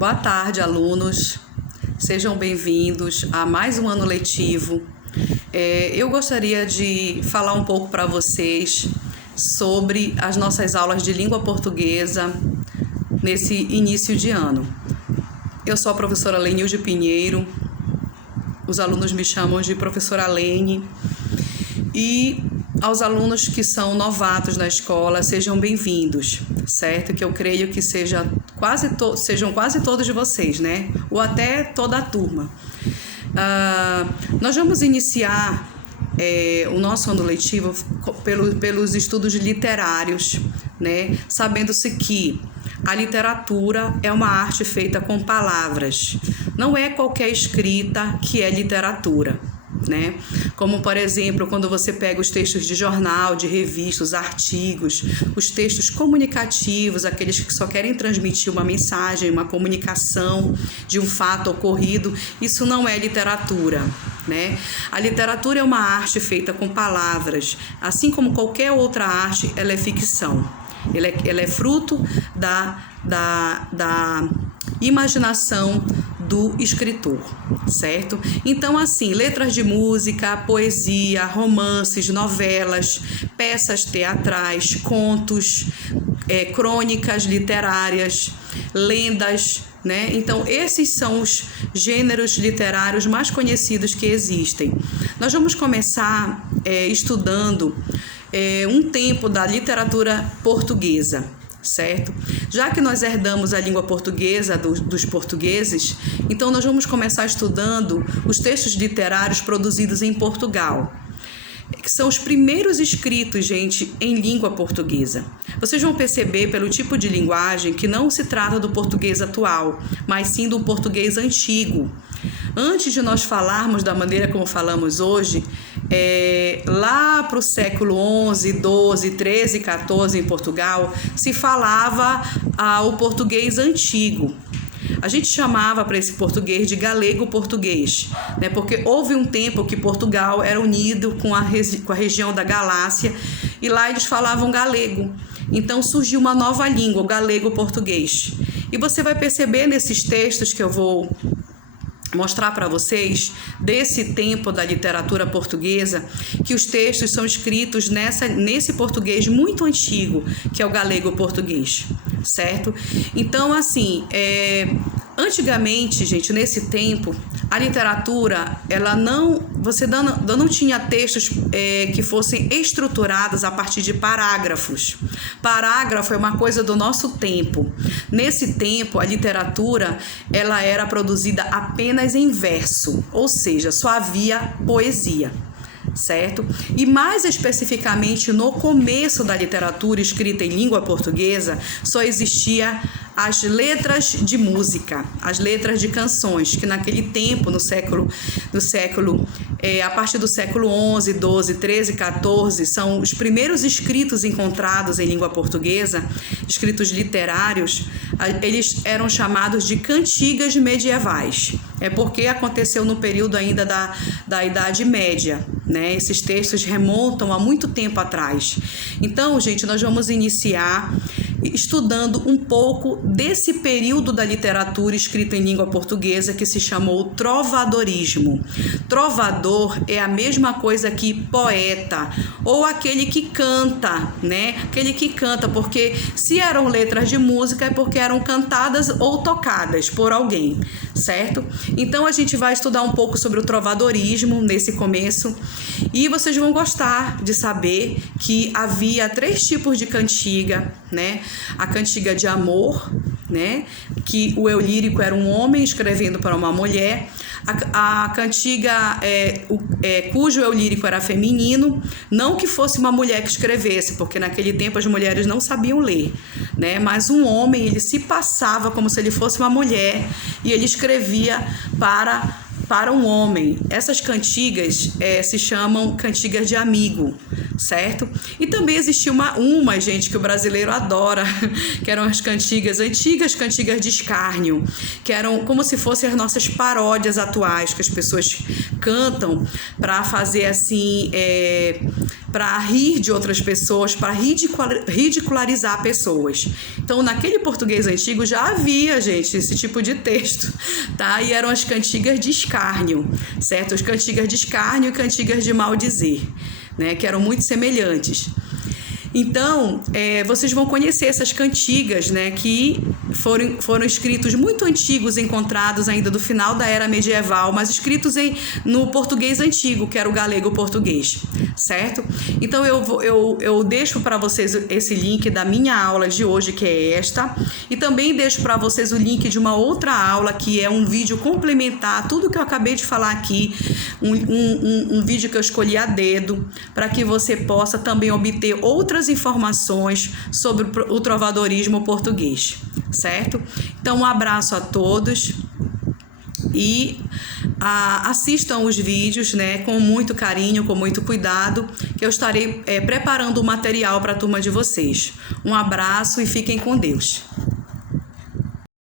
Boa tarde, alunos. Sejam bem-vindos a mais um ano letivo. Eu gostaria de falar um pouco para vocês sobre as nossas aulas de língua portuguesa nesse início de ano. Eu sou a professora Lenilde Pinheiro, os alunos me chamam de professora Lene, e aos alunos que são novatos na escola, sejam bem-vindos, certo? Que eu creio que sejam quase todos de vocês, né? Ou até toda a turma. Nós vamos iniciar o nosso ano letivo pelos estudos literários, né? Sabendo-se que a literatura é uma arte feita com palavras. Não é qualquer escrita que é literatura, né? Como, por exemplo, quando você pega os textos de jornal, de revista, os artigos, os textos comunicativos, aqueles que só querem transmitir uma mensagem, uma comunicação de um fato ocorrido, isso não é literatura, né? A literatura é uma arte feita com palavras, assim como qualquer outra arte, ela é ficção. Ela é fruto da imaginação do escritor, certo? Então, assim, letras de música, poesia, romances, novelas, peças teatrais, contos, crônicas literárias, lendas, né? Então, esses são os gêneros literários mais conhecidos que existem. Nós vamos começar estudando um tempo da literatura portuguesa, certo? Já que nós herdamos a língua portuguesa dos portugueses, então nós vamos começar estudando os textos literários produzidos em Portugal, que são os primeiros escritos, gente, em língua portuguesa. Vocês vão perceber pelo tipo de linguagem que não se trata do português atual, mas sim do português antigo. Antes de nós falarmos da maneira como falamos hoje, lá para o século XI, XII, XIII, XIV em Portugal, se falava o português antigo. A gente chamava para esse português de galego-português, né? Porque houve um tempo que Portugal era unido com a região da Galácia e lá eles falavam galego. Então surgiu uma nova língua, o galego-português. E você vai perceber nesses textos que eu vou mostrar para vocês desse tempo da literatura portuguesa que os textos são escritos nesse português muito antigo, que é o galego-português, certo? Então, assim, antigamente, gente, nesse tempo, a literatura, você não tinha textos que fossem estruturados a partir de parágrafos. Parágrafo é uma coisa do nosso tempo. Nesse tempo, a literatura, ela era produzida apenas em verso, ou seja, só havia poesia, certo? E mais especificamente no começo da literatura escrita em língua portuguesa, só existia as letras de música, as letras de canções, que naquele tempo, a partir do século XI, XII, XIII, XIV, são os primeiros escritos encontrados em língua portuguesa, escritos literários, eles eram chamados de cantigas medievais. É porque aconteceu no período ainda da Idade Média, né? Esses textos remontam a muito tempo atrás. Então, gente, nós vamos iniciar estudando um pouco desse período da literatura escrita em língua portuguesa que se chamou trovadorismo. Trovador é a mesma coisa que poeta, ou aquele que canta, né? Aquele que canta, porque se eram letras de música é porque eram cantadas ou tocadas por alguém, certo? Então a gente vai estudar um pouco sobre o trovadorismo nesse começo e vocês vão gostar de saber que havia 3 tipos de cantiga, né? A cantiga de amor, né? Que o eu lírico era um homem escrevendo para uma mulher. A cantiga cujo eu lírico era feminino, não que fosse uma mulher que escrevesse, porque naquele tempo as mulheres não sabiam ler, né? Mas um homem, ele se passava como se ele fosse uma mulher e ele escrevia para um homem. Essas cantigas se chamam cantigas de amigo, certo? E também existia uma gente, que o brasileiro adora, que eram as antigas cantigas de escárnio, que eram como se fossem as nossas paródias atuais, que as pessoas cantam para fazer assim, para rir de outras pessoas, para ridicularizar pessoas. Então, naquele português antigo já havia, gente, esse tipo de texto, tá? E eram as cantigas de escárnio, certo? As cantigas de escárnio e cantigas de maldizer, né? Que eram muito semelhantes. Então, vocês vão conhecer essas cantigas, né, que foram escritos muito antigos, encontrados ainda do final da era medieval, mas escritos no português antigo, que era o galego português, certo? Então, eu deixo para vocês esse link da minha aula de hoje, que é esta, e também deixo para vocês o link de uma outra aula, que é um vídeo complementar, tudo que eu acabei de falar aqui, um vídeo que eu escolhi a dedo, para que você possa também obter outras informações sobre o trovadorismo português, certo? Então, um abraço a todos e assistam os vídeos, né, com muito carinho, com muito cuidado, que eu estarei preparando o material para a turma de vocês. Um abraço e fiquem com Deus.